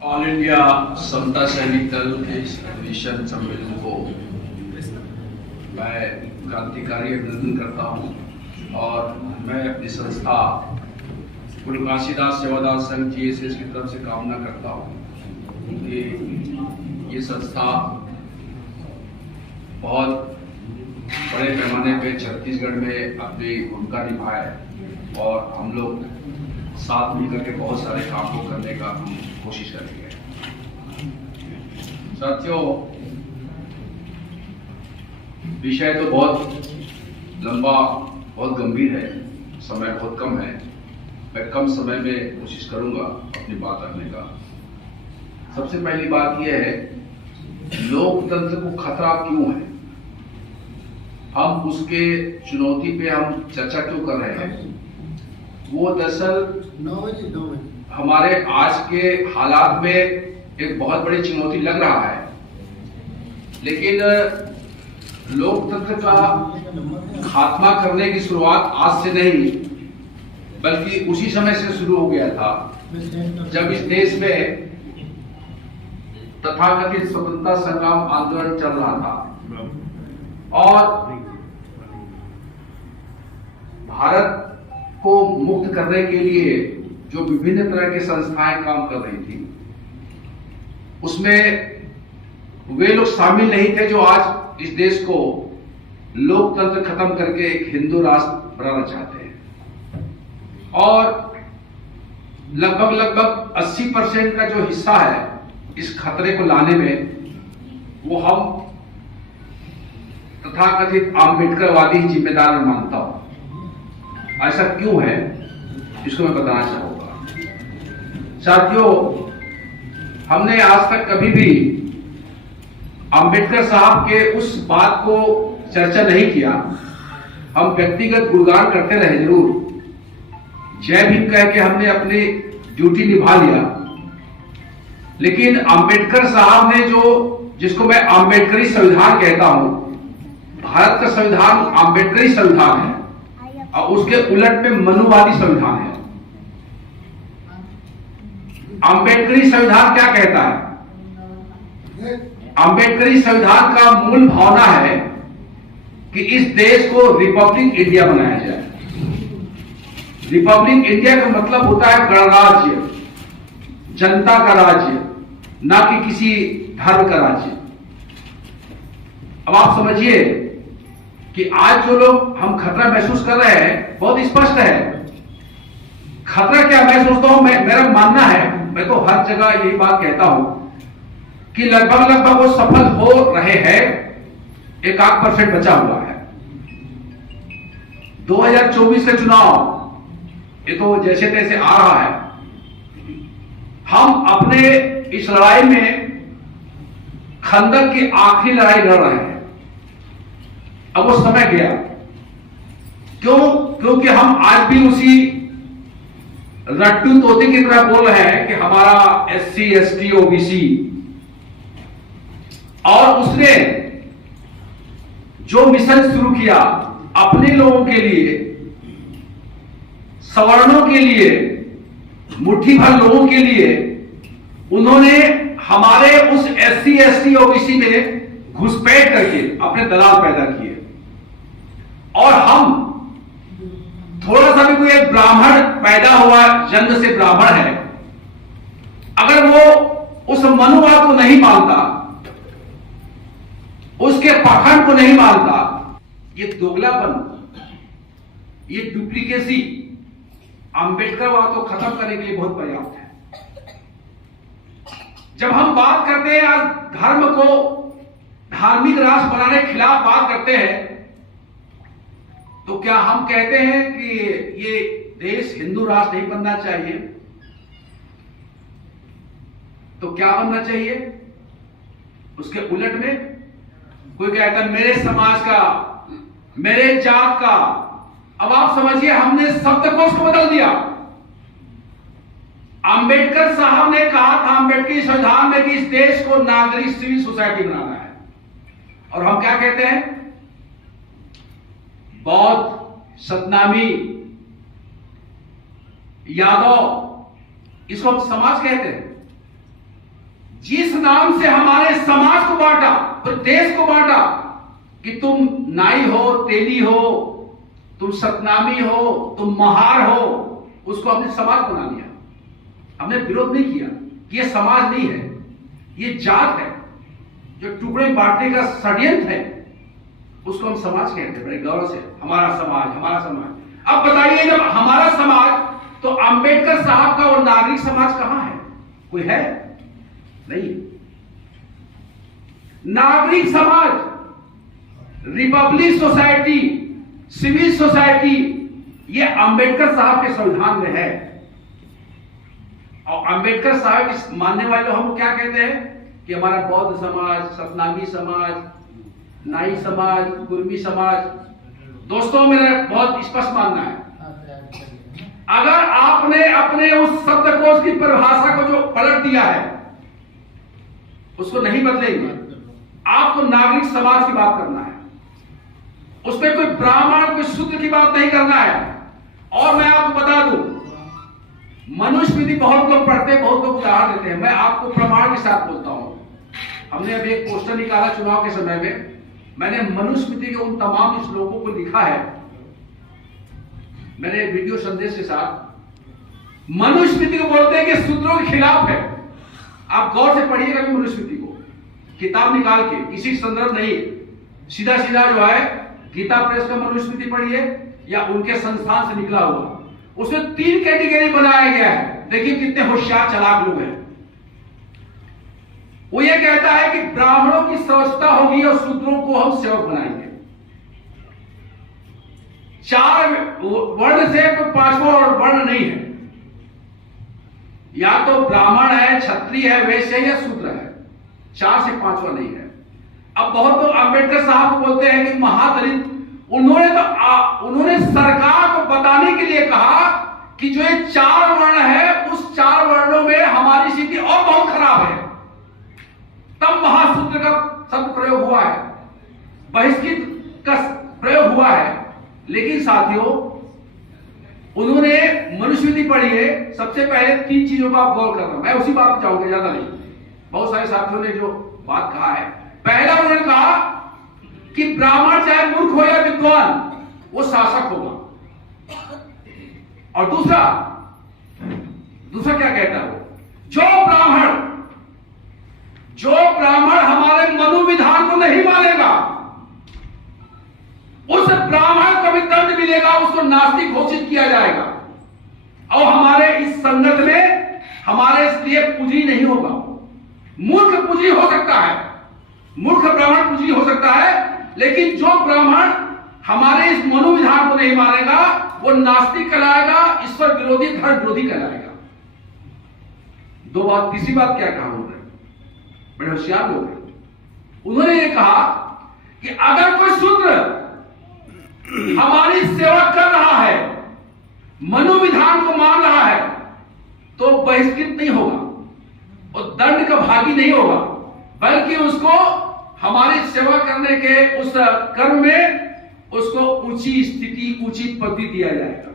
All India समता सैनिक दल के इस अधिवेशन सम्मेलन को मैं क्रांतिकारी अभिनंदन करता हूं और मैं अपनी संस्था गुरु काशीदास सेवादार संघ GSS की तरफ से कामना करता हूं कि ये संस्था बहुत बड़े पैमाने पे छत्तीसगढ़ में अपनी भूमिका निभाए और हम लोग साथ मिलकर के बहुत सारे काम को करने का हम कोशिश करेंगे। साथियों, विषय तो बहुत लंबा, बहुत गंभीर है, समय बहुत कम है। मैं कम समय में कोशिश करूंगा अपनी बात रखने का। सबसे पहली बात यह है, लोकतंत्र को खतरा क्यों है, हम उसके चुनौती पे हम चर्चा क्यों कर रहे हैं। वो दरअसल हमारे आज के हालात में एक बहुत बड़ी चुनौती लग रहा है, लेकिन लोकतंत्र का खात्मा करने की शुरुआत आज से नहीं बल्कि उसी समय से शुरू हो गया था जब इस देश में तथाकथित स्वतंत्रता संग्राम आंदोलन चल रहा था और भारत को मुक्त करने के लिए जो विभिन्न तरह की संस्थाएं काम कर रही थी, उसमें वे लोग शामिल नहीं थे जो आज इस देश को लोकतंत्र खत्म करके एक हिंदू राष्ट्र बनाना चाहते हैं। और लगभग 80% का जो हिस्सा है इस खतरे को लाने में, वो हम तथाकथित आम्बेडकरवादी जिम्मेदार मानता हूं। ऐसा क्यों है, इसको मैं बताना चाहूंगा। साथियों, हमने आज तक कभी भी अंबेडकर साहब के उस बात को चर्चा नहीं किया। हम व्यक्तिगत गुणगान करते रहे, जरूर जय भीम कह के हमने अपनी ड्यूटी निभा लिया, लेकिन अंबेडकर साहब ने जो, जिसको मैं अंबेडकरी संविधान कहता हूं, भारत का संविधान अंबेडकरी संविधान है और उसके उलट में मनुवादी संविधान है। अंबेडकरी संविधान क्या कहता है? अंबेडकरी संविधान का मूल भावना है कि इस देश को रिपब्लिक इंडिया बनाया जाए। रिपब्लिक इंडिया का मतलब होता है गणराज्य, जनता का राज्य, ना कि किसी धर्म का राज्य। अब आप समझिए कि आज जो लोग हम खतरा महसूस कर रहे हैं, बहुत स्पष्ट है। खतरा क्या, मैं सोचता हूं, मेरा मानना है, मैं तो हर जगह यही बात कहता हूं कि लगभग वो सफल हो रहे हैं, 1% बचा हुआ है। 2024 का चुनाव ये तो जैसे तैसे आ रहा है। हम अपने इस लड़ाई में खंदक की आखिरी लड़ाई लड़ रहे हैं। अब वो समय गया। क्यों? क्योंकि हम आज भी उसी रट्टू तोते की तरह बोल रहे हैं कि हमारा SC ST OBC, और उसने जो मिशन शुरू किया अपने लोगों के लिए, सवर्णों के लिए, मुट्ठी भर लोगों के लिए, उन्होंने हमारे उस SC ST OBC में घुसपैठ करके अपने दलाल पैदा किए। और हम थोड़ा सा भी, कोई एक ब्राह्मण पैदा हुआ, जन्म से ब्राह्मण है, अगर वो उस मनुवाद को नहीं मानता, उसके पाखंड को नहीं मानता, ये दोगलापन, ये डुप्लीकेसी अंबेडकरवाद को खत्म करने के लिए बहुत पर्याप्त है। जब हम बात करते हैं आज धर्म को धार्मिक राष्ट्र बनाने के खिलाफ बात करते हैं, तो क्या हम कहते हैं कि ये देश हिंदू राष्ट्र नहीं बनना चाहिए? तो क्या बनना चाहिए? उसके उलट में कोई कहता है मेरे समाज का, मेरे जात का। अब आप समझिए, हमने शब्दकोश को बदल दिया। अंबेडकर साहब ने कहा था अंबेडकरी संविधान में कि इस देश को नागरिक सिविल सोसाइटी बनाना है, और हम क्या कहते हैं? बौद्ध, सतनामी, यादव, इसको हम समाज कहते हैं। जिस नाम से हमारे समाज को बांटा, पूरे देश को बांटा कि तुम नाई हो, तेली हो, तुम सतनामी हो, तुम महार हो, उसको हमने समाज बना लिया। हमने विरोध नहीं किया कि ये समाज नहीं है, ये जात है, जो टुकड़े बांटने का षड्यंत्र है, उसको हम समाज कहते हैं बड़े गौरव से। हमारा समाज, हमारा समाज। अब बताइए, जब हमारा समाज, तो अंबेडकर साहब का वो नागरिक समाज कहां है? कोई है? नहीं। नागरिक समाज, रिपब्लिक सोसाइटी, सिविल सोसाइटी, ये अंबेडकर साहब के संविधान में है। और अंबेडकर साहब इस मानने वाले लोग हम क्या कहते हैं कि हमारा बौद्ध समाज, सतनामी समाज, नाई समाज, कुर्मी समाज। दोस्तों, मेरा बहुत स्पष्ट मानना है, अगर आपने अपने उस शब्दकोश की परिभाषा को जो पलट दिया है, उसको नहीं बदलेंगे। आपको नागरिक समाज की बात करना है, उसमें कोई ब्राह्मण, कोई शूद्र की बात नहीं करना है। और मैं आपको बता दूं, मनुस्मृति बहुत लोग पढ़ते हैं, बहुत लोग उदाहरण देते हैं, मैं आपको प्रमाण के साथ बोलता हूं। हमने अभी एक पोस्टर निकाला चुनाव के समय में, मैंने मनुस्मृति के उन तमाम श्लोकों को लिखा है, मैंने वीडियो संदेश के साथ। मनुस्मृति को बोलते हैं कि शूद्रों के खिलाफ है। आप गौर से पढ़िएगा भी मनुस्मृति को, किताब निकाल के, किसी संदर्भ नहीं, सीधा सीधा जो है गीता प्रेस का मनुस्मृति पढ़िए या उनके संस्थान से निकला हुआ। उसमें 3 कैटेगरी बनाया गया है। देखिए कितने होशियार चालाक लोग हैं। वो ये कहता है कि ब्राह्मणों की सर्वोच्चता होगी और शूद्रों को हम सेवक बनाएंगे। 4 वर्ण से कोई 5वां वर्ण नहीं है, या तो ब्राह्मण है, क्षत्रिय है, वैश्य है या शूद्र है। 4 से 5वां नहीं है। अब बहुत लोग अम्बेडकर साहब को बोलते हैं कि महादलित। उन्होंने सरकार को बताने के लिए कहा कि जो ये 4 वर्ण है, उस 4 वर्णों में हमारी स्थिति और बहुत खराब है। तब महाशूद्र का शब्द प्रयोग हुआ है, बहिष्कृत का प्रयोग हुआ है। लेकिन साथियों, उन्होंने मनुस्मृति पढ़ी है। सबसे पहले 3 चीजों का आप गौर करना, मैं उसी बात पर जाऊंगा, ज्यादा नहीं। बहुत सारे साथियों ने जो बात कहा है, पहला उन्होंने कहा कि ब्राह्मण चाहे मूर्ख हो या विद्वान, वो शासक होगा। और दूसरा क्या कहता है, जो ब्राह्मण हमारे मनोविधान को नहीं मानेगा, उस ब्राह्मण को भी दंड मिलेगा, उसको नास्तिक घोषित किया जाएगा। और हमारे इस संगत में हमारे लिए पूजनीय नहीं होगा। मूर्ख पूजनीय हो सकता है, मूर्ख ब्राह्मण पूजनीय हो सकता है, लेकिन जो ब्राह्मण हमारे इस मनोविधान को नहीं मानेगा, वो नास्तिक कहलाएगा, ईश्वर विरोधी, धर्म विरोधी कहलाएगा। 2 बात। तीसरी बात क्या कहा उन्होंने, बड़े होशियार लोग हैं। उन्होंने ये कहा कि अगर कोई शूद्र हमारी सेवा कर रहा है, मनोविधान को मान रहा है, तो बहिष्कृत नहीं होगा और दंड का भागी नहीं होगा, बल्कि उसको हमारी सेवा करने के उस कर्म में उसको ऊंची स्थिति, ऊंची पदवी दिया जाएगा।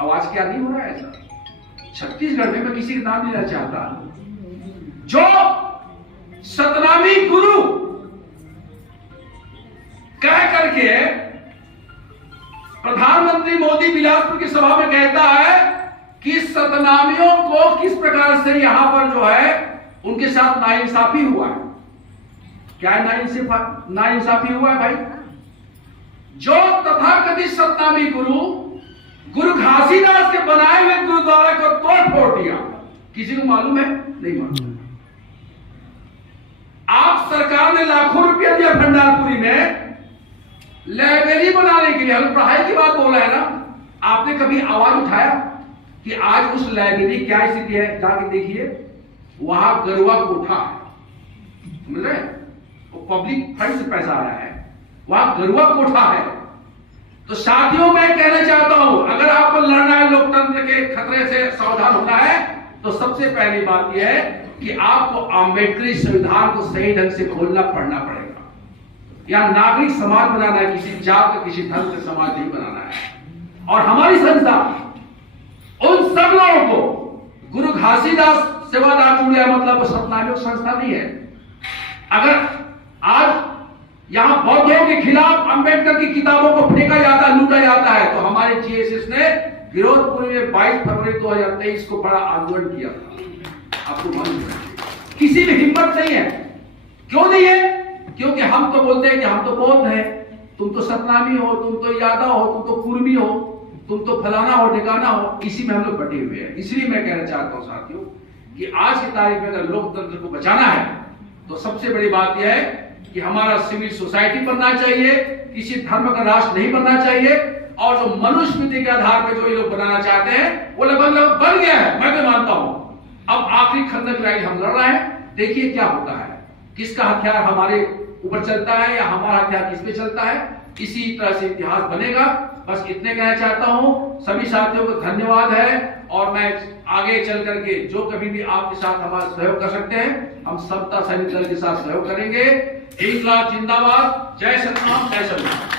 अब आज क्या नहीं हो रहा है ऐसा? छत्तीसगढ़ में, मैं किसी का नाम लेना चाहता, जो सतनामी गुरु कह करके प्रधानमंत्री मोदी बिलासपुर की सभा में कहता है कि सतनामियों को किस प्रकार से यहां पर जो है उनके साथ नाइंसाफी हुआ है। क्या नाइंसाफी हुआ है भाई? जो तथाकथित सतनामी गुरु घासीदास के बनाए हुए गुरुद्वारा को तोड़ फोड़ दिया। किसी को मालूम है? नहीं मालूम। आप सरकार ने लाखों रुपया दिया भंडारपुरी में लाइब्रेरी बनाने के लिए। हम पढ़ाई की बात बोल रहे हैं ना, आपने कभी आवाज उठाया कि आज उस लाइब्रेरी क्या स्थिति है? जाके देखिए, वहां गरुआ कोठा है, समझ रहे? वो पब्लिक फंड से पैसा आया है, वहां गरुआ कोठा है। तो साथियों, मैं कहना चाहता हूं, अगर आपको लड़ना है, लोकतंत्र के खतरे से सावधान होना है, तो सबसे पहली बात यह है कि आपको अम्बेडकरी संविधान को सही ढंग से खोलना पढ़ना पड़ेगा। या नागरिक समाज बनाना है, किसी जात का, किसी धर्म का समाज नहीं बनाना है। और हमारी संस्था उन सब लोगों को, गुरु घासीदास सेवादार जुड़ गया मतलब वो सतनामी संस्था नहीं है। अगर आज यहां बौद्धों के खिलाफ अंबेडकर की किताबों को फेंका जाता, लूटा जाता है, तो हमारे जीएसएस ने विरोधपुर में 22 फरवरी 2023 को बड़ा आंदोलन किया था। आपको मालूम है, किसी में हिम्मत नहीं है। क्यों नहीं है? क्योंकि हम तो बोलते हैं कि हम तो बौद्ध हैं, तुम तो सतनामी हो, तुम तो यादव हो, तुम तो कुर्मी हो, तुम तो फलाना हो, ठिकाना हो। इसी में हम लोग बटे हुए हैं। इसलिए मैं कहना चाहता हूं साथियों कि आज की तारीख में अगर लोकतंत्र को बचाना है तो सबसे बड़ी बात यह है कि हमारा सिविल सोसाइटी बनना चाहिए, किसी धर्म का राष्ट्र नहीं बनना चाहिए। और जो मनुस्मृति के आधार पर जो ये लोग बनाना चाहते हैं वो लगभग बन गया है, मैं तो मानता हूं। अब आखिरी खंडक लड़ाई हम लड़ रहे हैं, देखिए क्या होता है, किसका हथियार हमारे ऊपर चलता है या हमारा हथियार किस पे चलता है। इसी तरह से इतिहास बनेगा। बस इतने कहना चाहता हूं। सभी साथियों को धन्यवाद है और मैं आगे चल करके जो कभी भी आपके साथ हमारा सहयोग कर सकते हैं, हम समता सैनिक दल के साथ सहयोग करेंगे। इंकलाब जिंदाबाद। जय श्री राम, जय श्री राम।